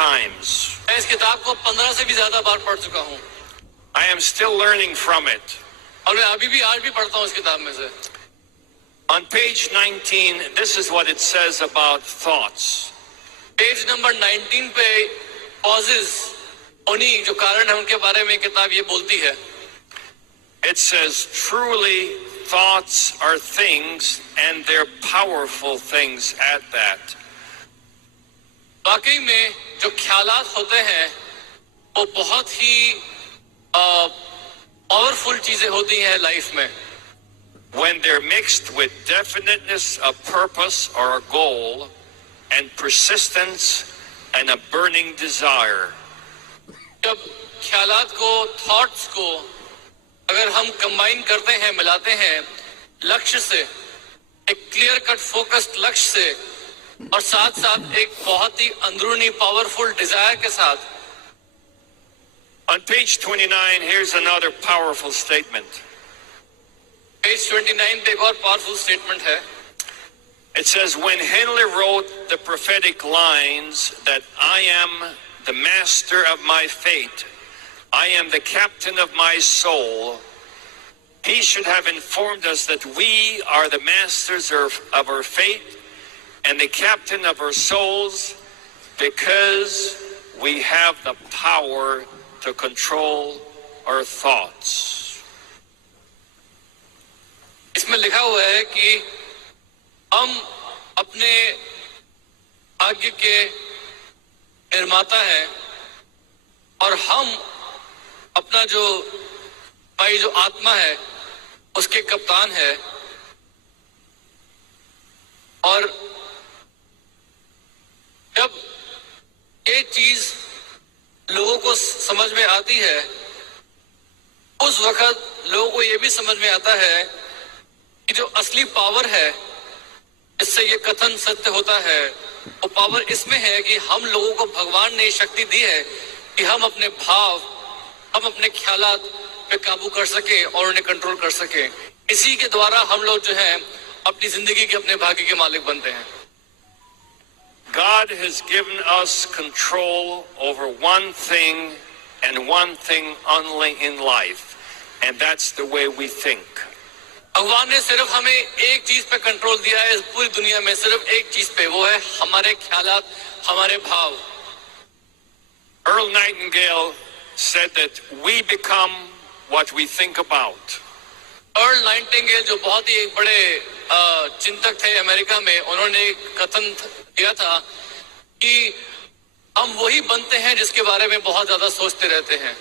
times. मैं इस किताब को 15 से भी ज्यादा बार पढ़ चुका हूँ I am still learning from it. और मैं अभी भी आज भी पढ़ता हूँ इस किताब में से। On page 19, this is what it says about thoughts. Page number 19 पे कॉजेज, उन्हीं जो कारण है उनके बारे में किताब ये बोलती है। It says, truly thoughts are things, and they're powerful things at that. वाकई में जो ख्यालात होते हैं वो बहुत ही पावरफुल चीजें होती हैं लाइफ में। When they're mixed with definiteness of purpose or a goal, and persistence and a burning desire. जब ख्यालात को, थॉट्स को अगर हम कंबाइन करते हैं, मिलाते हैं लक्ष्य से, एक क्लियर कट फोकस्ड लक्ष्य से, और साथ साथ एक बहुत ही अंदरूनी पावरफुल डिजायर के साथ। On page 29, here's another powerful statement. Page 29 पे एक और पावरफुल स्टेटमेंट है। It says, when Henley wrote the prophetic lines that I am the master of my fate, I am the captain of my soul, he should have informed us that we are the masters of our fate and the captain of our souls because we have the power to control our thoughts. इसमें लिखा हुआ है कि हम अपने भाग्य के निर्माता हैं और हम अपना जो भाई जो आत्मा है उसके कप्तान है। और जब ये चीज लोगों को समझ में आती है उस वक्त लोगों को ये भी समझ में आता है कि जो असली पावर है इससे ये कथन सत्य होता है, वो पावर इसमें है कि हम लोगों को भगवान ने शक्ति दी है कि हम अपने भाव, हम अपने ख्यालात पे काबू कर सके और उन्हें कंट्रोल कर सके। इसी के द्वारा हम लोग जो है अपनी जिंदगी के, अपने भाग्य के मालिक बनते हैं। God has given us control over one thing and one thing only in life, and that's the way we think. भगवान ने सिर्फ हमें एक चीज पे कंट्रोल दिया है इस पूरी दुनिया में, सिर्फ एक चीज पे, वो है हमारे ख्यालात, हमारे भाव। Earl Nightingale said that we become what we think about. Earl Nightingale जो बहुत ही एक बड़े चिंतक थे अमेरिका में, उन्होंने एक कथन दिया था कि हम वही बनते हैं जिसके बारे में बहुत ज्यादा सोचते रहते हैं।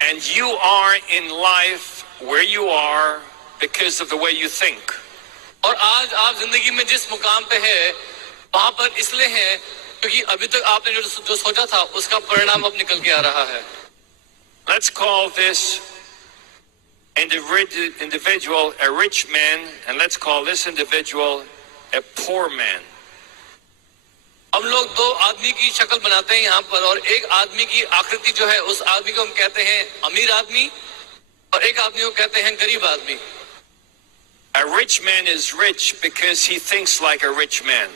And you are in life where you are because of the way you think. और आज आप जिंदगी में जिस मुकाम पे है वहां पर इसलिए है क्योंकि अभी तक आपने जो सोचा था उसका परिणाम अब निकल के आ रहा है। Let's call this individual a rich man, and let's call this individual a poor man. हम लोग दो आदमी की शक्ल बनाते हैं यहाँ पर, और एक आदमी की आकृति जो है उस आदमी को हम कहते हैं अमीर आदमी और एक आदमी को कहते हैं गरीब आदमी। A rich man is rich because he thinks like a rich man.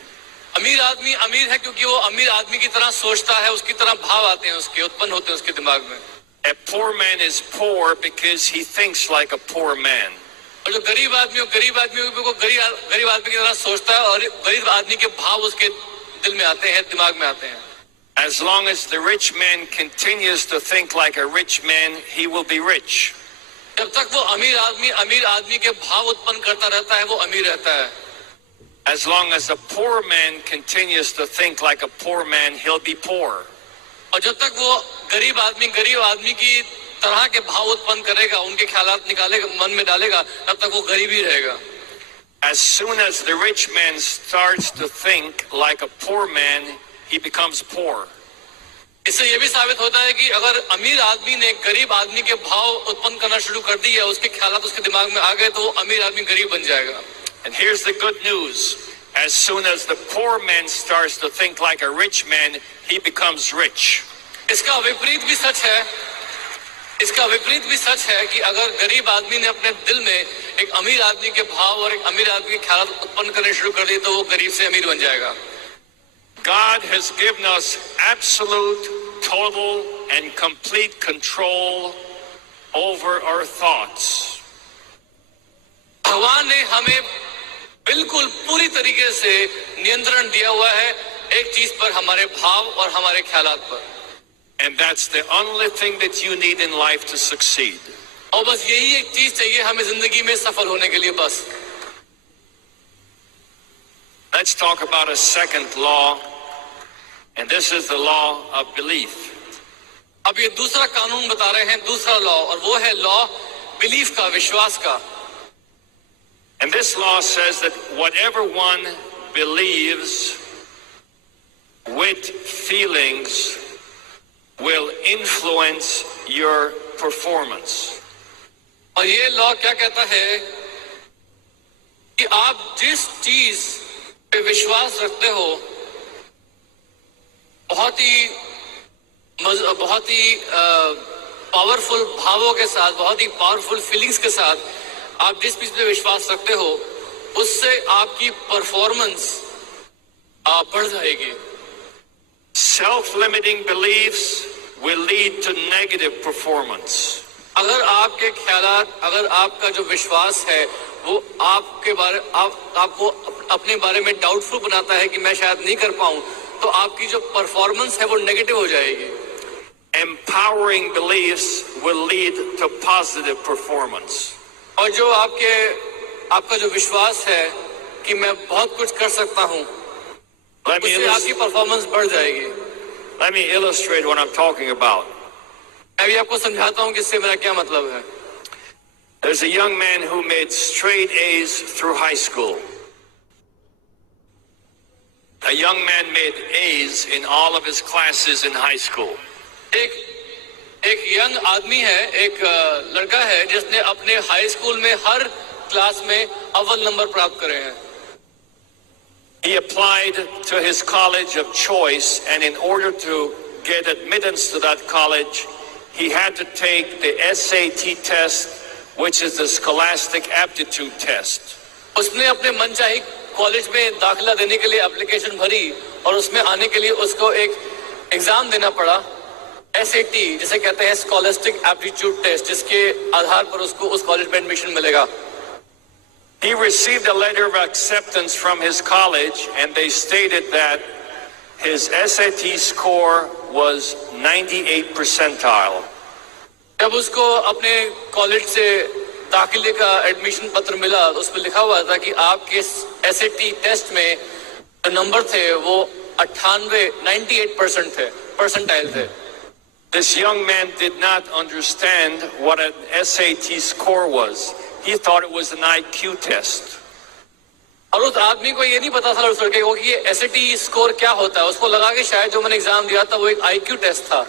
अमीर आदमी अमीर है क्योंकि वो अमीर आदमी की तरह सोचता है, उसकी तरह भाव आते हैं, उसके उत्पन्न होते हैं उसके दिमाग में। A poor man is poor because he thinks like a poor man. और जो गरीब आदमी हो, गरीब आदमी को गरीब आदमी की तरह सोचता है और गरीब आदमी के भाव उसके दिल में आते हैं, दिमाग में आते हैं। As long as the rich man continues to think like a rich man, he will be rich. जब तक वो अमीर आदमी के भाव उत्पन्न करता रहता है वो अमीर रहता है। As long as a poor man continues to think like a poor man, he'll be poor. और जब तक वो गरीब आदमी की तरह के भाव उत्पन्न करेगा, उनके ख्यालात निकालेगा, मन में डालेगा, तब तक वो गरीब ही रहेगा। As soon as the rich man starts to think like a poor man, he becomes poor. इससे ये भी साबित होता है कि अगर अमीर आदमी ने गरीब आदमी के भाव उत्पन्न करना शुरू कर दिए, उसके ख्यालात उसके दिमाग में आ गए, तो वो अमीर आदमी गरीब बन जाएगा। And here's the good news. As soon as the poor man starts to think like a rich man, he becomes rich. इसका विपरीत भी सच है कि अगर गरीब आदमी ने अपने दिल में एक अमीर आदमी के भाव और एक अमीर आदमी के ख्यालात उत्पन्न करने शुरू कर दिए तो वो गरीब से अमीर बन जाएगा। God has given us absolute, total, and complete control over our thoughts. भगवान ने हमें बिल्कुल पूरी तरीके से नियंत्रण दिया हुआ है एक चीज पर, हमारे भाव और हमारे ख्यालात पर. And that's the only thing that you need in life to succeed. और बस यही एक चीज चाहिए हमें जिंदगी में सफल होने के लिए. बस Let's talk about a second law, and this is the law of belief. अब ये दूसरा कानून बता रहे हैं, दूसरा लॉ, और वो है लॉ बिलीफ का, विश्वास का. And this law says that whatever one believes with feelings will influence your performance. और ये लॉ क्या कहता है कि आप जिस चीज पे विश्वास रखते हो, बहुत ही पावरफुल भावों के साथ, बहुत ही पावरफुल फीलिंग्स के साथ आप जिस चीज पे विश्वास रखते हो, उससे आपकी परफॉर्मेंस बढ़ जाएगी. Self-limiting beliefs will lead to negative performance. अगर आपके ख्यालात, अगर आपका जो विश्वास है वो आपको अपने बारे में डाउटफुल बनाता है कि मैं शायद नहीं कर पाऊं, तो आपकी जो परफॉर्मेंस है वो नेगेटिव हो जाएगी. Empowering beliefs will lead to positive performance. और जो आपका जो विश्वास है कि मैं बहुत कुछ कर सकता हूं, उससे आपकी परफॉर्मेंस बढ़ जाएगी. Let me illustrate what I'm talking about. मैं भी आपको समझाता हूं कि इससे मेरा क्या मतलब है. There's a young man who made straight A's through high school. A young man made A's in all of his classes in high school. एक यंग आदमी है, एक लड़का है जिसने अपने हाई स्कूल में हर क्लास में अव्वल नंबर प्राप्त करे हैं. He applied to his college of choice, and in order to get admittance to that college, he had to take the SAT test, which is the Scholastic Aptitude Test. उसने अपने मनचाही कॉलेज में दाखिला देने के लिए एप्लीकेशन भरी और उसमें आने के लिए उसको एक एग्जाम देना पड़ा, SAT जिसे कहते हैं स्कॉलस्टिक एप्टीट्यूड टेस्ट, जिसके आधार पर उसको उस कॉलेज में एडमिशन मिलेगा. He received a letter of acceptance from his college, and they stated that his SAT score was 98 percentile. जब उसको अपने कॉलेज से दाखिले का एडमिशन पत्र मिला, उसमें लिखा हुआ था कि आपके SAT टेस्ट में जो नंबर थे वो 98% थे, परसेंटाइल थे. This young man did not understand what an SAT score was. He thought it was an IQ test. और उस आदमी को ये नहीं पता था उस लड़के को कि ये SAT स्कोर क्या होता है. उसको लगा कि शायद जो मैंने एग्जाम दिया था वो एक IQ टेस्ट था.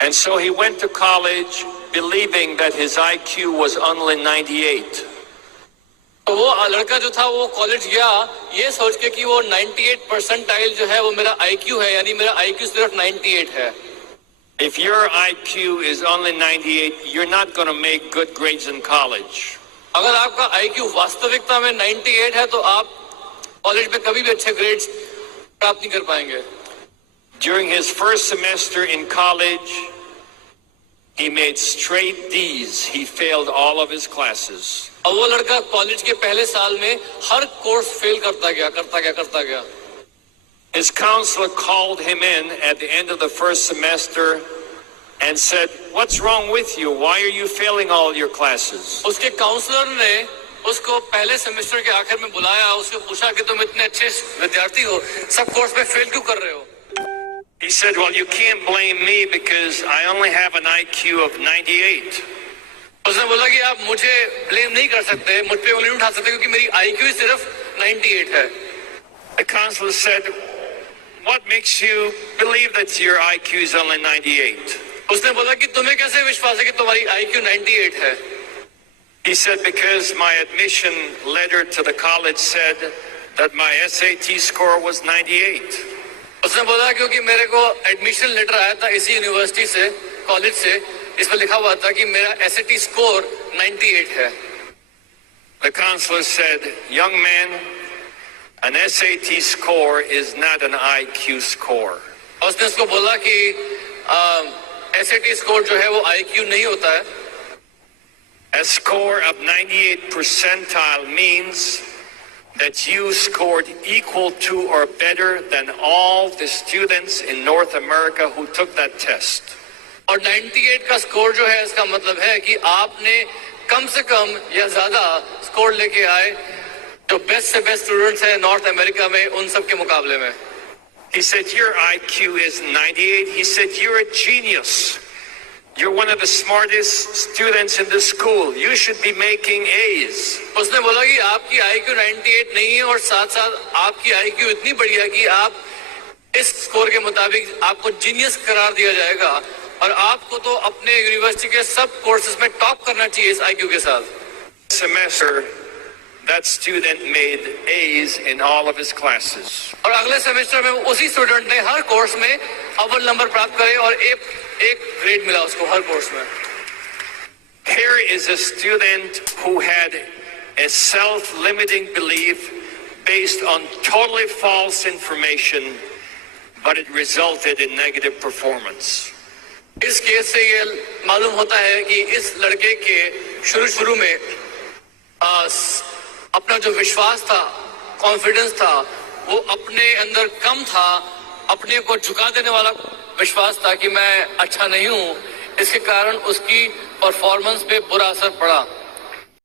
And so he went to college believing that his IQ was only 98. तो वो लड़का जो था वो कॉलेज गया ये सोच के कि वो 98 परसेंटाइल जो है वो मेरा IQ है, यानी मेरा IQ सिर्फ 98 है. If your IQ is only 98, you're not going to make good grades in college. अगर आपका IQ वास्तविकता में 98 है तो आप कॉलेज में कभी भी अच्छे ग्रेड्स प्राप्त नहीं कर पाएंगे. During his first semester in college, he made straight D's. He failed all of his classes. और वो लड़का कॉलेज के पहले साल में हर कोर्स फेल करता गया. His counselor called him in at the end of the first semester and said, "What's wrong with you? Why are you failing all your classes?" उसके काउंसलर ने उसको पहले सेमेस्टर के आखिर में बुलाया, उससे पूछा कि तुम इतने अच्छे विद्यार्थी हो, सब कोर्स में फेल क्यों कर रहे हो? He said, "Well, you can't blame me because I only have an IQ of 98." उसने बोला कि आप मुझे ब्लेम नहीं कर सकते, मुझ पे उंगली नहीं उठा सकते क्योंकि मेरी IQ सिर्फ 98 है. The counselor said, "What makes you believe that your IQ is only 98?" उसने बोला कि तुम्हें कैसे विश्वास है कि तुम्हारी IQ 98 है? He said, "Because my admission letter to the college said that my SAT score was 98." उसने बोला क्योंकि मेरे को एडमिशन लेटर आया था इसी यूनिवर्सिटी से, कॉलेज से, इसमें लिखा हुआ था कि मेरा SAT स्कोर 98 है. The counselor said, "Young man, An SAT score is not an IQ score. और उसने उसको बोला कि SAT स्कोर जो है वो IQ नहीं होता है. A score of 98 percentile means that you scored equal to or better than all the students in North America who took that test. और 98 का स्कोर जो है इसका मतलब है कि आपने कम से कम या ज्यादा स्कोर लेके आए जो बेस्ट से बेस्ट स्टूडेंट्स हैं नॉर्थ अमेरिका में उन सब के मुकाबले में. He said, your IQ is 98. He said, you're a genius. You're one of the smartest students in the school. You should be making A's. उसने बोला कि आपकी IQ 98 नहीं है और साथ साथ आपकी IQ इतनी बढ़िया कि आप इस स्कोर के मुताबिक आपको जीनियस करार दिया जाएगा और आपको तो अपने यूनिवर्सिटी के सब कोर्सेज में टॉप करना चाहिए इस IQ के साथ. Semester, that student made A's in all of his classes. और अगले सेमेस्टर में उसी स्टूडेंट ने हर कोर्स में अव्वल नंबर प्राप्त करे और एक ग्रेड मिला उसको हर कोर्स में. Here is a student who had a self-limiting belief based on totally false information, but it resulted in negative performance. इस केस से ये मालूम होता है कि इस लड़के के शुरू में अपना जो विश्वास था, कॉन्फिडेंस था, वो अपने अंदर कम था. अपने को झुका देने वाला विश्वास था कि मैं अच्छा नहीं हूं. इसके कारण उसकी परफॉर्मेंस पे बुरा असर पड़ा.